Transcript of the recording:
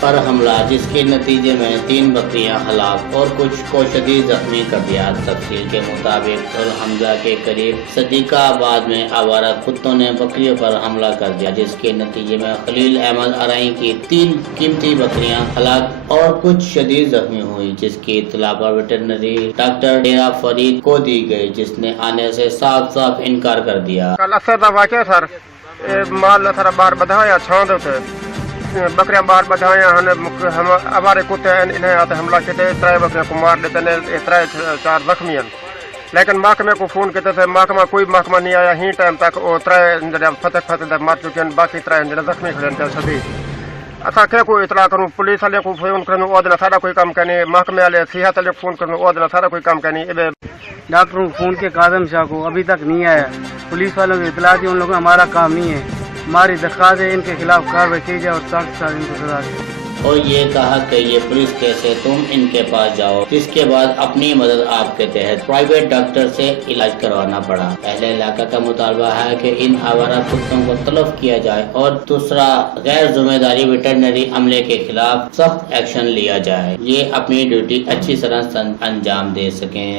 پر حملہ جس کے نتیجے میں 3 بکریاں ہلاک اور کچھ کو شدید زخمی کر دیا۔ تفصیل کے مطابق الحمزہ کے قریب صدیقہ آباد میں آوارہ کتوں نے بکریوں پر حملہ کر دیا، جس کے نتیجے میں خلیل احمد ارائیں کی 3 قیمتی بکریاں ہلاک اور کچھ شدید زخمی ہوئی، جس کی اطلاع پر ویٹرنری ڈاکٹر ڈیرہ فرید کو دی گئی، جس نے آنے سے صاف انکار کر دیا۔ کل اثر دا واقعہ سر مال سر باہر بدھایا چھان دے بکریاں باہر بدھایا ہم ہمارے کتے انہیں آتے حملہ کیتے 3 بکریاں کو مار دیتے ہیں، 3-4 زخمی ہیں، لیکن محکمے کو فون کیتے تھے، محکمہ کوئی محکمہ نہیں آیا، ہی ٹائم تک وہ 3 فتح مر چکے ہیں، باقی 3 زخمی کھڑے ہیں سبھی۔ اصا کہ کوئی اطلاع کروں، پولیس والے کو فون کروں وہ دن سارا کوئی کام کرنی، محکمے والے صحت والے کو فون کروں وہ دن سارا کوئی کام کرنی۔ ڈاکٹروں کو فون کے کاظم شاہ کو ابھی تک نہیں آیا، پولیس والوں کو اطلاع دی، ان لوگوں ہمارا کام نہیں ہے، ہماری درخواست ہے ان کے خلاف کارروائی کی جائے اور سخت ان کو سزا دے۔ اور یہ کہا کہ یہ پولیس کیس ہے، تم ان کے پاس جاؤ، جس کے بعد اپنی مدد آپ کے تحت پرائیویٹ ڈاکٹر سے علاج کروانا پڑا۔ اہل علاقہ کا مطالبہ ہے کہ ان آوارہ کتوں کو تلف کیا جائے اور دوسرا غیر ذمہ داری ویٹرنری عملے کے خلاف سخت ایکشن لیا جائے، یہ اپنی ڈیوٹی اچھی طرح انجام دے سکیں۔